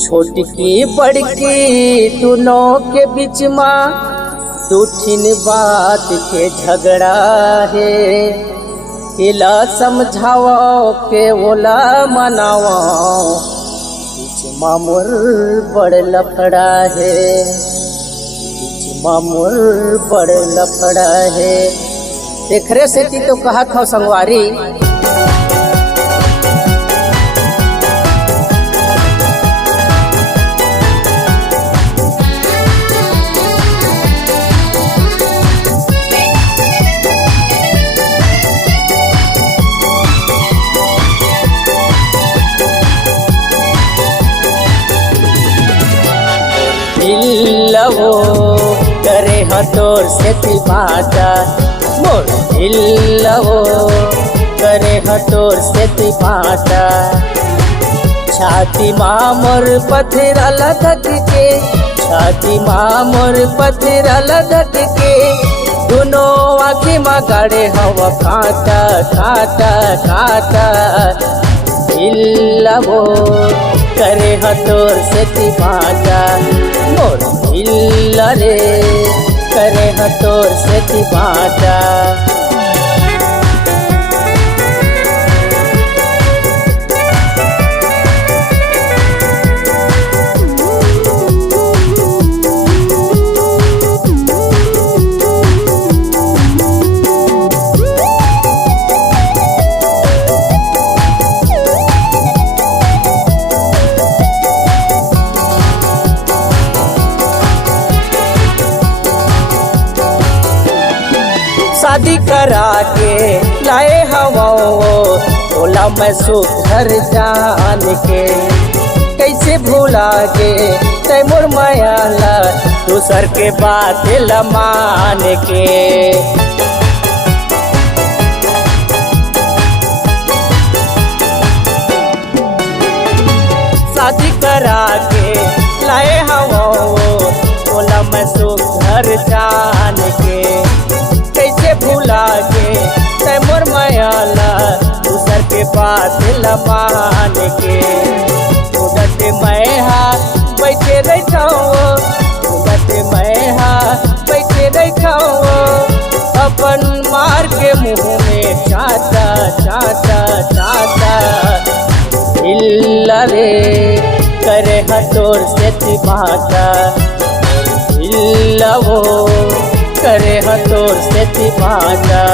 छोटकी बड़की दोनों के बीच में दूठिन बात के झगड़ा है। इला समझाओ के ओला मनाओ, बीच मामूर बड़ लफड़ा है, बीच मामूर बड़ लफड़ा है। देखरे से तो कहा था संगवारी, दिलवो करे हतोर से बाटा, मोर दिलवो करे हतोर से बाटा। छाती मामोर पथरा लदक के, छाती मामोर पथरा लदक के, दोनों आँखी में गाड़े हवा कांटा कांटा कांटा। दिलवो करे हतोर से बाटा, मोर दिल रे करे हतोर से बाटा। शादी करा के लाए हवा बोला मैं सुख घर जान के, कैसे भूला के तैमूर मायाला दूसर के बात लमान के। शादी करा के लाए हवा बोला मैं सुख घर जान के, कैसे भूला के तैमूर मायाला दूसर के बात लमान के। उदत मैं हाथ बैठे रखाओ, उदत मैं हाथ बैठे रखाओ, अपन मार के मुँह में चाटा चाटा चाटा। दिल रे करे हतोर से बाटा, दिलवो करे हतोर से बाटा।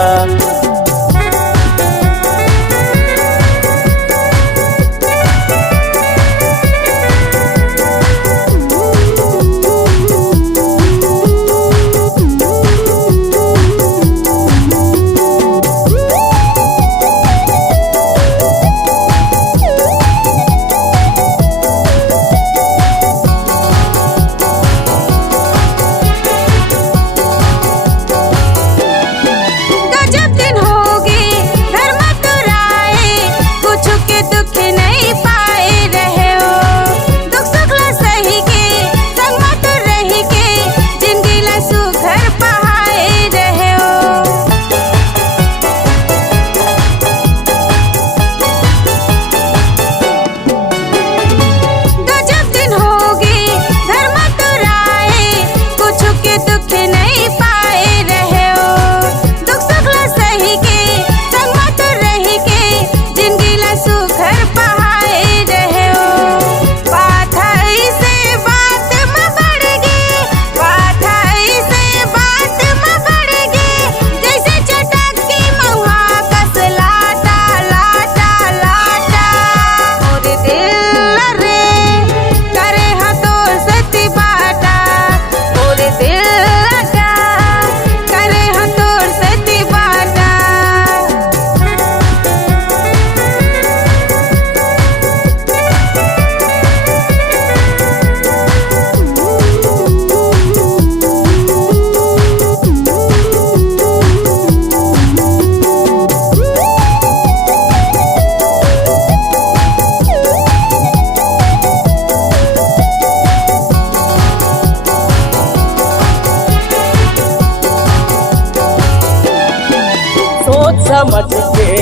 समझ के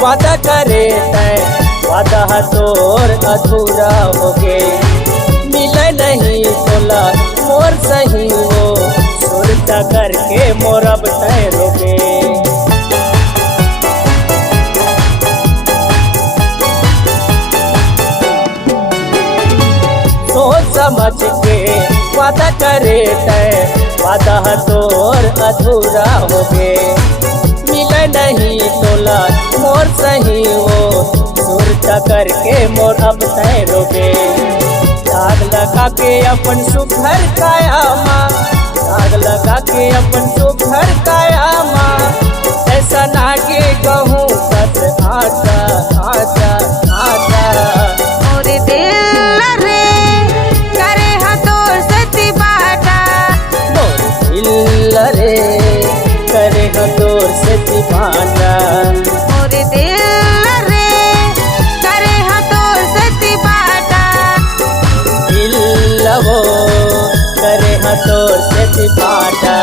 वादा करे तय, वादा तोर अधूरा हो गे। मोर अब तैरोगे। सोच समझ के वादा करे तय वादा तोर अधूरा हो गे। मिले नहीं तोला मोर सही हो सुर करके मोर अब तैरोगे। दाग लगा के अपन सुघर काया माँ, दाग लगा के अपन सुघर काया माँ, ऐसा नागे कहूँ बस आजा आजा आजा। मोरे दिल रे करे हा तोर सती बाटा, मोर दिल रे करे हा तोर सती बाटा, मोरे दिल रे करे हा तोर सती बाटा, दिल वो करे हा तोर सती बाटा।